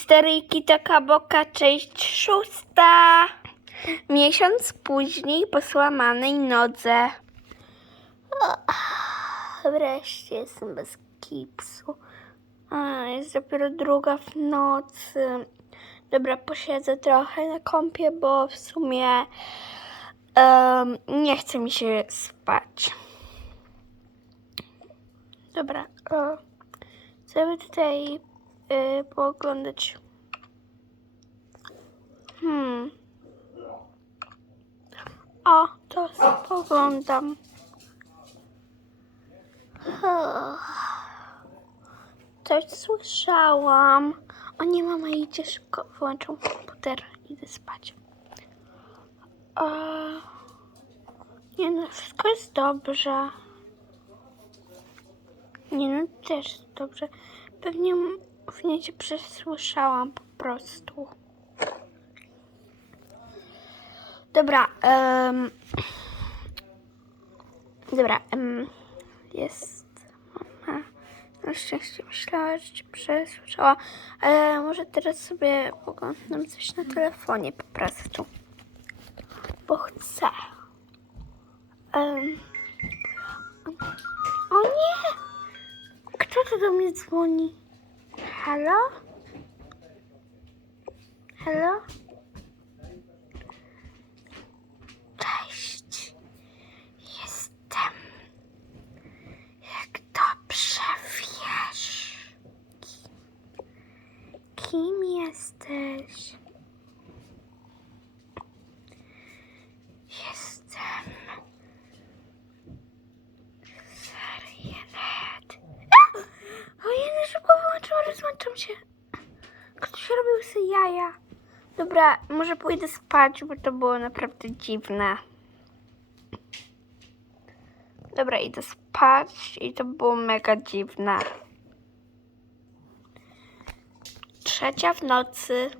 Historyjki to Kaboka, część szósta. Miesiąc później po złamanej nodze. O, wreszcie jestem bez kipsu. A, jest dopiero druga w nocy. Dobra, posiedzę trochę na kąpie, bo w sumie em, nie chce mi się spać. Dobra, o, by tutaj y, pooglądać? Hmm. O, to spoglądam. Coś słyszałam. O nie, mama idzie szybko. Wyłączam komputer. Idę spać. O, nie no, wszystko jest dobrze. Nie no, też dobrze. Pewnie niej cię przesłyszałam po prostu. Dobra, em, dobra, em, jest mama. Na szczęście myślała, że cię przesłyszała, ale może teraz sobie oglądam coś na telefonie po prostu. Bo chcę. Em, o nie! Kto to do mnie dzwoni? Halo? Halo? Cześć. Jestem. Jak dobrze wiesz. Kim jesteś? Jestem. Sarienet. Ojej, szybko wyłączyłam, rozłączam się. Ktoś robił sobie jaja. Dobra, może pójdę spać, bo to było naprawdę dziwne. Dobra, idę spać i to było mega dziwne. Trzecia w nocy.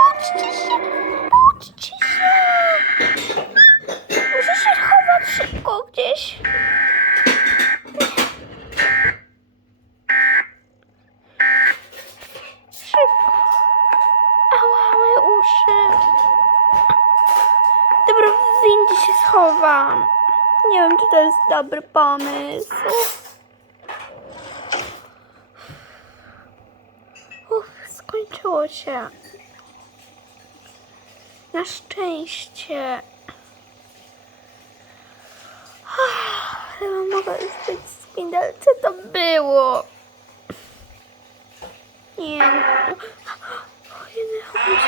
Budźcie się. Budźcie się. Muszę się chować szybko gdzieś. Szybko. Ała, moje uszy. Dobra, w windzie się schowam. Nie wiem, czy to jest dobry pomysł. Uff, skończyło się. Na szczęście. Chyba mogę już być spindel. To było? Nie. O, jeden.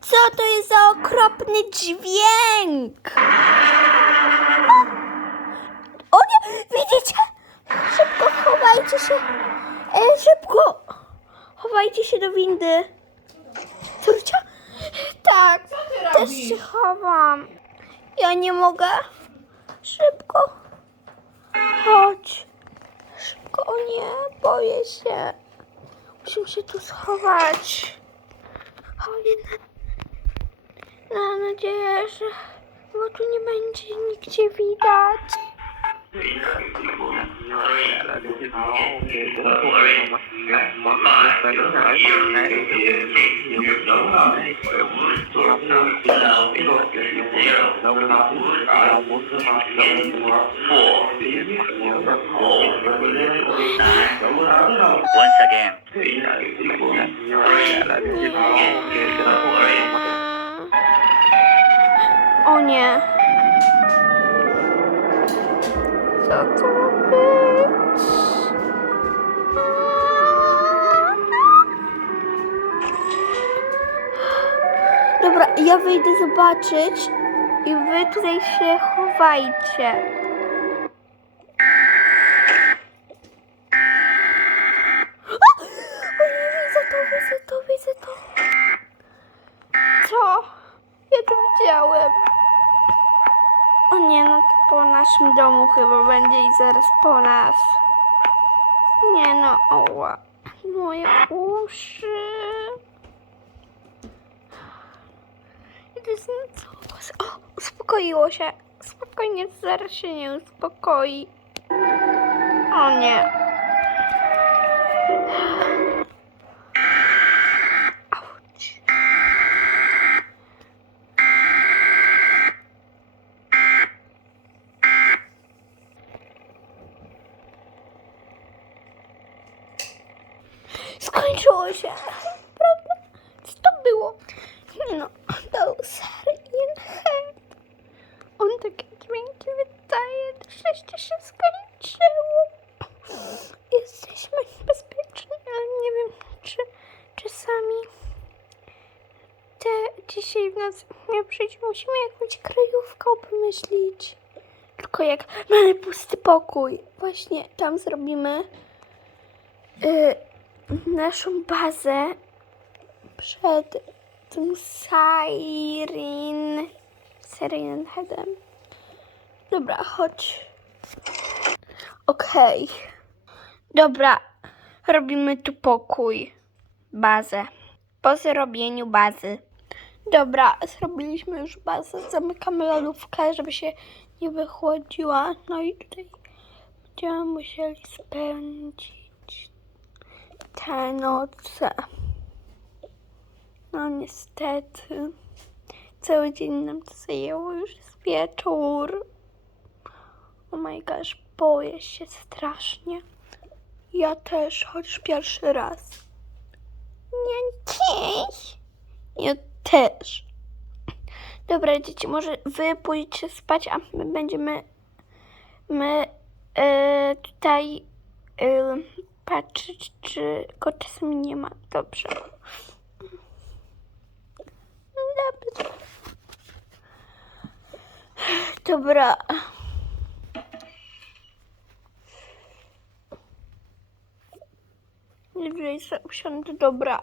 Co to jest za okropny dźwięk? O nie, widzicie? Szybko chowajcie się. E, szybko. Chowajcie się do windy. Córcia? Tak, też się chowam. Ja nie mogę. Szybko. Chodź. Szybko, o nie, boję się. Musimy się tu schować. Nie, Mam nadzieję, że bo tu nie będzie nigdzie widać. Once again. O nie. Co to ma być? Dobra, ja wyjdę zobaczyć i wy tutaj się chowajcie. O nie, no to po naszym domu chyba będzie i zaraz po nas. Nie no, oła. Moje uszy. I to jest co? O, uspokoiło się. Spokojnie, zaraz się nie uspokoi. O nie. Skończyło się. Prawda? Co to było? Nie no, Siren Head. On takie dźwięki wydaje, szczęście się skończyło. Jesteśmy bezpieczni, ale nie wiem, czy czasami te dzisiaj w nas nie przyjdzie. Musimy jakąś kryjówkę pomyśleć. Tylko jak mamy pusty pokój, właśnie tam zrobimy y, naszą bazę przed tym Siren Siren Headem. Dobra, chodź. Okej. Dobra, robimy tu pokój. Bazę. Po zrobieniu bazy. Dobra, zrobiliśmy już bazę. Zamykamy lodówkę, żeby się nie wychłodziła. No i tutaj będziemy musieli spędzić te noce. No niestety. Cały dzień nam to zajęło, już jest wieczór. Oh my gosh, boję się strasznie. Ja też, chociaż pierwszy raz. Nie, też. Ja też. Dobra, dzieci, może wy pójdźcie spać, a my będziemy my e, tutaj e, patrzeć, czy go czasami nie ma. Dobrze. Dobrze. Dobra. Jeżeli sobie usiądę, dobra.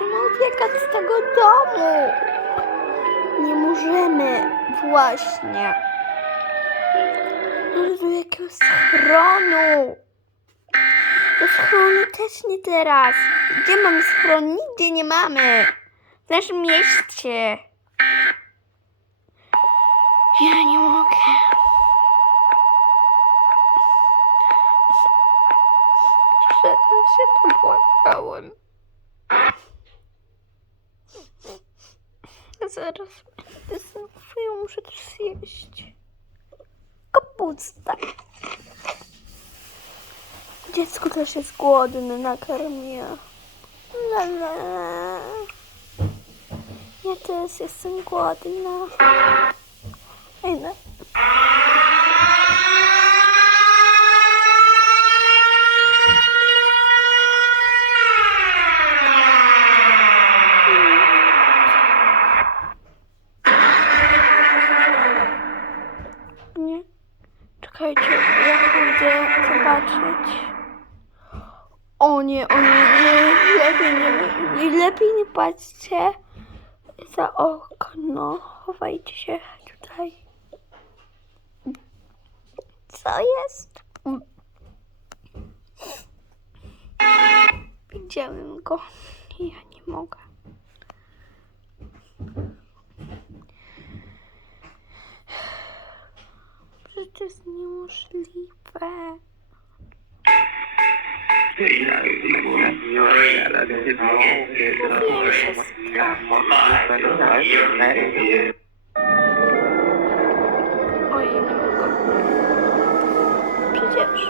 Musimy uciekać z tego domu. Nie możemy. Właśnie. Może do jakiegoś schronu. Do schronu też nie teraz. Gdzie mamy schron? Nigdzie nie mamy. W naszym mieście. Ja nie mogę. Przecież się tam płakałem. Zaraz dezynfuję, muszę coś zjeść. Kapusta. Dziecko też jest głodne, nakarmię. La, la. Ja też jestem głodna. Ej, no. Nie. Czekajcie, ja pójdę zobaczyć. O nie, o nie, lepiej nie, lepiej nie patrzcie za okno. Chowajcie się tutaj. Co jest? widziałem go. Ja nie mogę. Przecież niemożliwe. Mówiłem wszystko. Oj, nie mogę. Przecież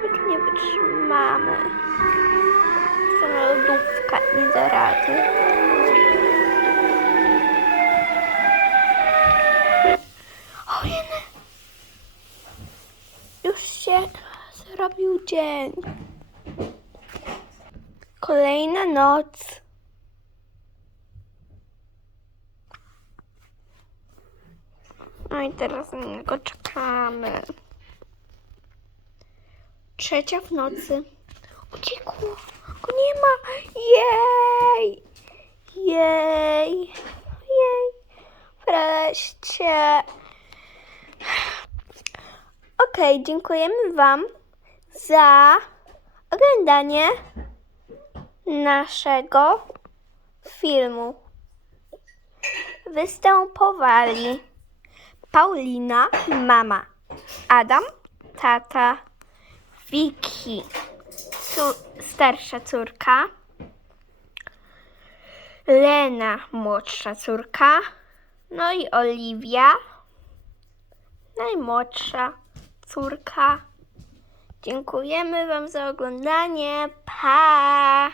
tu nie wytrzymamy. To lodówka nie da rady. Ojej. Już się zrobił dzień. Kolejna noc. No i teraz na niego czekamy. Trzecia w nocy. Uciekł. Go nie ma. Jej. Jej. Jej. Wreszcie. Okej, dziękujemy Wam za oglądanie naszego filmu. Występowali Paulina, mama, Adam, tata, Wiki, starsza córka, Lena, młodsza córka, no i Oliwia, najmłodsza córka. Dziękujemy Wam za oglądanie. Pa!